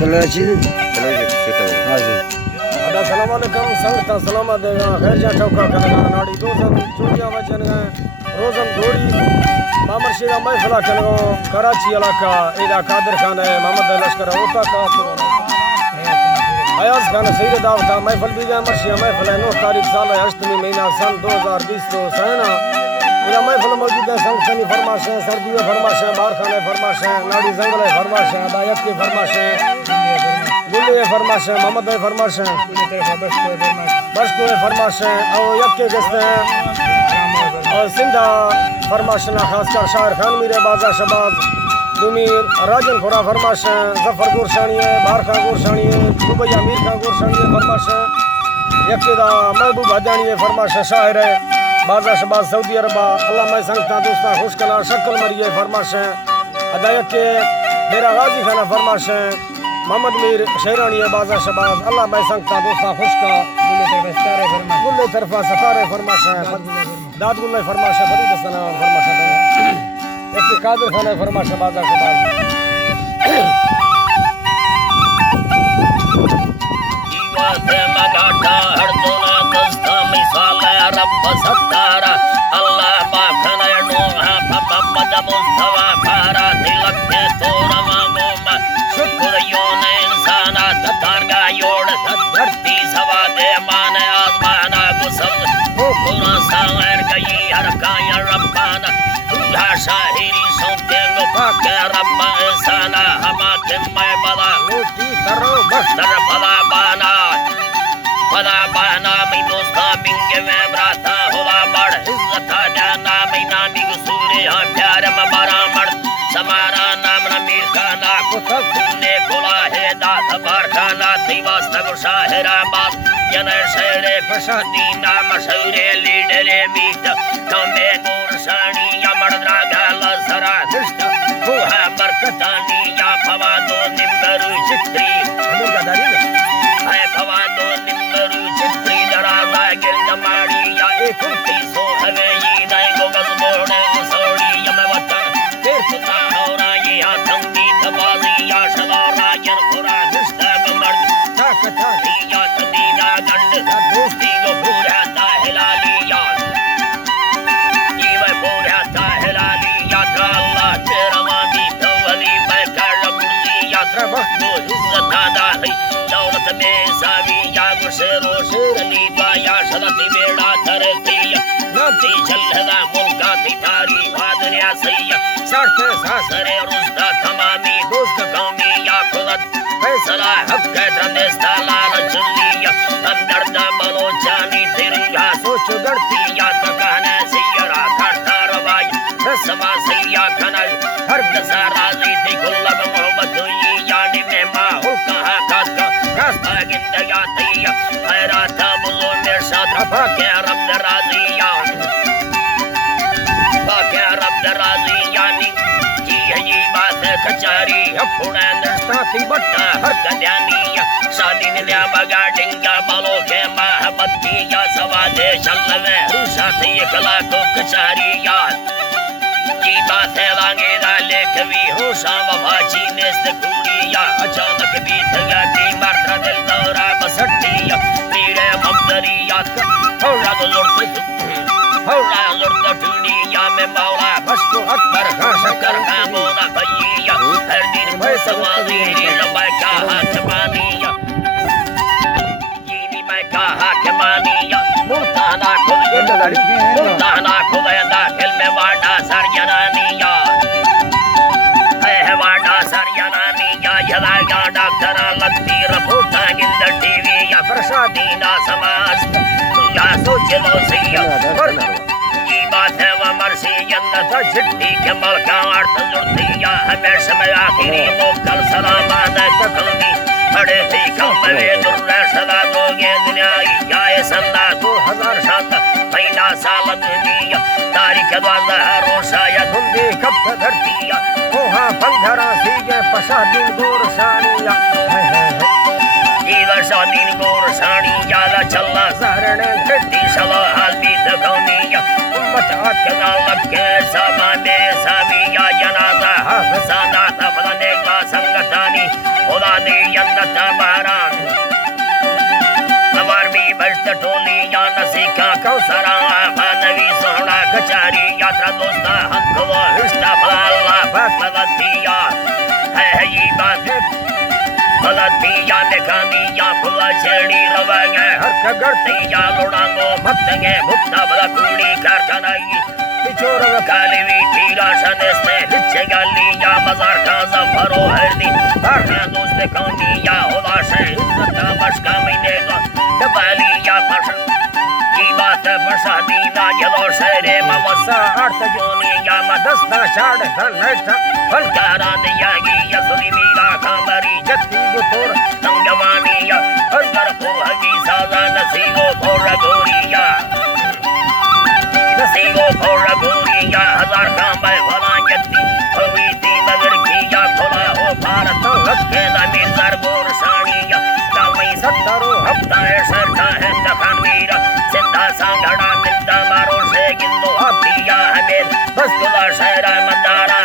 चला चीज हाँ जी अस्सलाम वालेकुम संगत सलामत देगा खैर जा ठोका करना नाड़ी दो सब चूड़ियां बचन गए रोजन घोड़ी मामर शेरा महफिला कनो कराची इलाका एदा कादर खान है मोहम्मद लश्कर ओता का अयाज खान सैयद दाव का महफिल भी गए मर्शिया महफिल है 9 तारीख साल है अष्टमी महीना सन 2020 तो सहना एदा महफिल मौजूद है संगतनी फरमाश है सर्दी में फरमाश है बाहर खाने फरमाश है नाड़ी जंगल है फरमाश है अदायत की फरमाश है गुल्ले फरमाश है मोहम्मद फरमाश है बस को फरमाश है और यक्के गस्ते हैं और सिंधा फरमाश ना खासकर शायर खान मीरे बाजा शबाज दुमीर राजनपुरा फरमाश है जफर गुरशानी है बाहर खां गुरशानी है दुबई अमीर खां गुरशानी है फरमाश है यक्के दा महबूब हजानी है फरमाश है शायर है बाजा शबाज सऊदी अरबा अल्लाह मैं संगता दोस्ता खुश कला शक्ल मरिए फरमाश है अदायत के मेरा गाजी खाना फरमाश है मोहम्मद मीर शेरानी है बाजा शबाज अल्लाह मैं संगता दोस्ता खुश का गुल्ले तरफा सतारे फरमाश है दाद गुल्ले फरमाश है बड़ी दस्ताना फरमाश है एक कादर खाना फरमाश है बाजा शबाज रब सत्तारा अल्लाह पाखन नोहा मोहम्मद मुस्तफा खारा तिलक के तोरा मांगोमा शुक्र योने इंसाना ततारगा योड़ धरती सवा दे माने आसमाना गुसम हुकुरा सागर गई हर काया रब्बाना दूल्हा शाहिरी सोते गो पाके रब्बा इंसाना हमा के मैं बला रोटी करो बस्तर भला बाना मैं दोस्ता बिंगे में ब्राता हुआ बड़ इज्जत जाना मैं नानी गुसूरे हाँ प्यार में बरामड़ समारा नाम मीर खाना कुतब तुमने खुला है दात बार खाना थी वास्तव शाहराबाद जन शहरे फसादी नाम शहरे लीडरे मीट कमे गोरसानी या मर्दरा गाल सरा निष्ठ हुआ बरकतानी या फवा दो निम्बरू चित्री है फवा दो निम्बरू चित्री दराजा गिरद माड़ी या एक उल्टी सो हवे ये नहीं गो गज मोड़े सोड़ी या मैं वतन तीर्थ का होरा ये आतंकी तबाजी या शलारा जनपुरा निष्ठा मर्द ताकता या तदीना गंड दोस्ती को पूरा ताहिलाली या ये पूरा ताहिलाली या अल्लाह तेरा वादी तो वली बैकर रबुली यात्रा वक्त इज्जत दाही दौलत में सावी या गुशेरो शेरनी या शलती बेड़ा धरती नाती चलदा मुल्का ती थारी वादरिया सैया साथे सासरे रुस्ता तमामी दोस्त कौमी या खुद फैसला हक के द्रंदेस्ता लाल चुल्लिया अंदरदा बलो जानी तिरंगा सोच गढ़ती या तकाने सैयरा करता रवाई रसमा सैया खनल हर दसा राजी थी गुल्लब मोहब्बत हुई यानी में माहौल कहा का रास्ता गिंदया तैया खैरात बुलो मेरे साथ बाके रब राजिया बाके रब राजिया नी जी ये बात कचारी अपने नस्ताती बट्टा हर कद्यानी शादी ने बगा डिंगा बालों के महबत्ती या सवादे शल्लवे साथी कला को कचारी याद की बात है लांगे दा लेख भी हो शाम भाजी ने सकुड़ी या अचानक बीत गई मर्द दिल दौरा बसट्टी या मेरे ममदरी या थोड़ा लुट दुनिया में मौला बसको अकबर का शक्कर का मोना भैया हर दिन मैं सवारी लंबाई का हाथ मानिया जीनी मैं का हाथ मानिया मुल्ताना खुद दाखिल में वाडा सरजनानिया है वाडा सरजनानिया यदा या डॉक्टर लगती रफूटा गिंद टीवी या प्रसादी ना समाज या सोच लो सैया की बात है वह मर्सी जन्नत चिट्ठी के मलका अर्थ जुड़ती या हमेशा में आखिरी मोकल सलामान तकलमी बड़े थी कम में दुर्रा सदा दोगे दुनिया या संदा 2000 शांत महीना साल दुनिया तारीख द्वारा रोशा या धुंधी कब धरती या कोहा पंधरा सीगे पशा दिन गोर सानिया जीवा शादीन गोर सानी यादा चलना सहरने घटी सला हाल बीत गौनिया मचात के लगे सामाने साविया जनाजा हफसाना तफलने का संगतानी खुदा दे जन्नत बारान नवारवी बस्त टोली या नसीका कौसरा नवी सोहना कचारी यात्रा दोस्ता हंकवा हिस्सा बाला भक्तवतिया है ये बात भलतिया मेखानिया फुला छेड़ी रवागे हर कगरतिया लोड़ांगो भक्तगे भुक्ता भला कुड़ी कारखानाई पिछोर कालीवी तीरा शनेस्ते लिच्छे गालिया मजार का जफरो हरनी बारहा दोस्त कौनिया होला से इज्जत मशका महीने का दबालिया पशन की बात फसादी ना जलो शेरे मवसा अर्थ जोनिया मदस्ता शाड़ धनष्ट फलकारा दियागी यसली मीरा कामरी जत्ती गुतोर संगवानिया अगर को हगी साजा नसीबो भोरा गोरिया नसीबो भोरा गोरिया हजार कामे भला जत्ती हुई थी मगर किया खुला हो भारत लक्के ज़मीन सर गोर सानिया कामई सत्तरो हफ्ता है सरता है तखान मीरा सिंधा सांगड़ा निंदा मारो से गिंदो हफ्तिया हमें बस खुदा शहरा मदारा